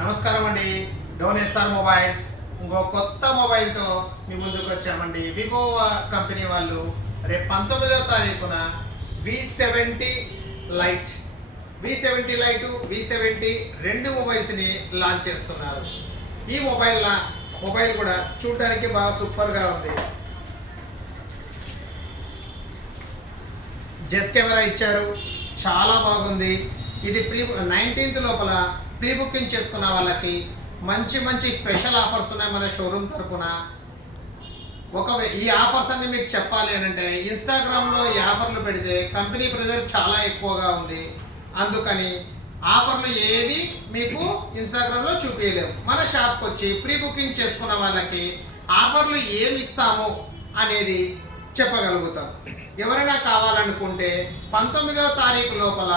నమస్కారం అండి. Dhone SR mobiles ఇంకో కొత్త మొబైల్తో మీ ముందుకు వచ్చామండి. వివో కంపెనీ వాళ్ళు రేపు 19వ తారీఖున V70 లైట్ V70 రెండు మొబైల్స్ని లాంచ్ చేస్తున్నారు. ఈ మొబైల్ కూడా చూడడానికి బాగా సూపర్గా ఉంది. జెస్ కెమెరా ఇచ్చారు, చాలా బాగుంది. ఇది 19th లోపల ప్రీ బుకింగ్ చేసుకున్న వాళ్ళకి మంచి స్పెషల్ ఆఫర్స్ ఉన్నాయి మన షోరూమ్ తరపున. ఈ ఆఫర్స్ అన్ని మీకు చెప్పాలి అని అంటే ఇన్స్టాగ్రామ్లో ఈ ఆఫర్లు పెడితే కంపెనీ ప్రెజర్ చాలా ఎక్కువగా ఉంది. అందుకని ఆఫర్లు ఏది మీకు ఇన్స్టాగ్రామ్లో చూపించలేము. మన షాప్కి వచ్చి ప్రీ బుకింగ్ చేసుకున్న వాళ్ళకి ఆఫర్లు ఏమి ఇస్తాము అనేది చెప్పగలుగుతాం. ఎవరైనా కావాలనుకుంటే 19వ తారీఖు లోపల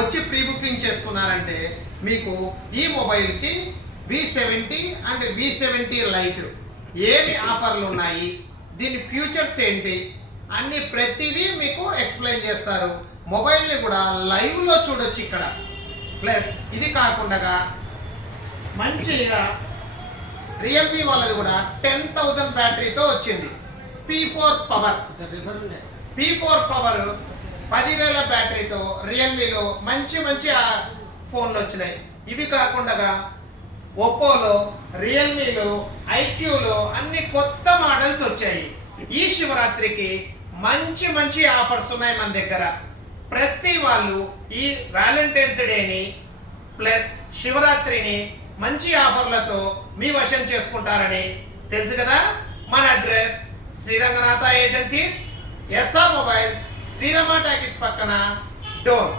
వచ్చి ప్రీ బుకింగ్ చేసుకున్నారంటే మీకు ఈ మొబైల్కి V70 అండ్ V70 లైట్ ఏమి ఆఫర్లు ఉన్నాయి, దీని ఫ్యూచర్స్ ఏంటి అన్ని ప్రతిదీ మీకు ఎక్స్ప్లెయిన్ చేస్తారు. మొబైల్ని కూడా లైవ్లో చూడొచ్చు ఇక్కడ. ప్లస్ ఇది కాకుండా మంచిగా రియల్మీ వాళ్ళది కూడా 10,000 బ్యాటరీతో వచ్చింది. P4 పవర్ 10,000 బ్యాటరీతో రియల్మీలో మంచి ఫోన్లు వచ్చినాయి. ఇవి కాకుండా ఒప్పోలో, రియల్మీలో, ఐక్యూలో అన్ని కొత్త మోడల్స్ వచ్చాయి. ఈ శివరాత్రికి మంచి ఆఫర్స్ ఉన్నాయి మన దగ్గర. ప్రతి వాళ్ళు ఈ వ్యాలంటైన్స్ డేని ప్లస్ శివరాత్రిని మంచి ఆఫర్లతో మీ వశం చేసుకుంటారని తెలుసు కదా. మన address Sriranganatha agencies, SR mobiles, Srirama talkies పక్కన, డోన్.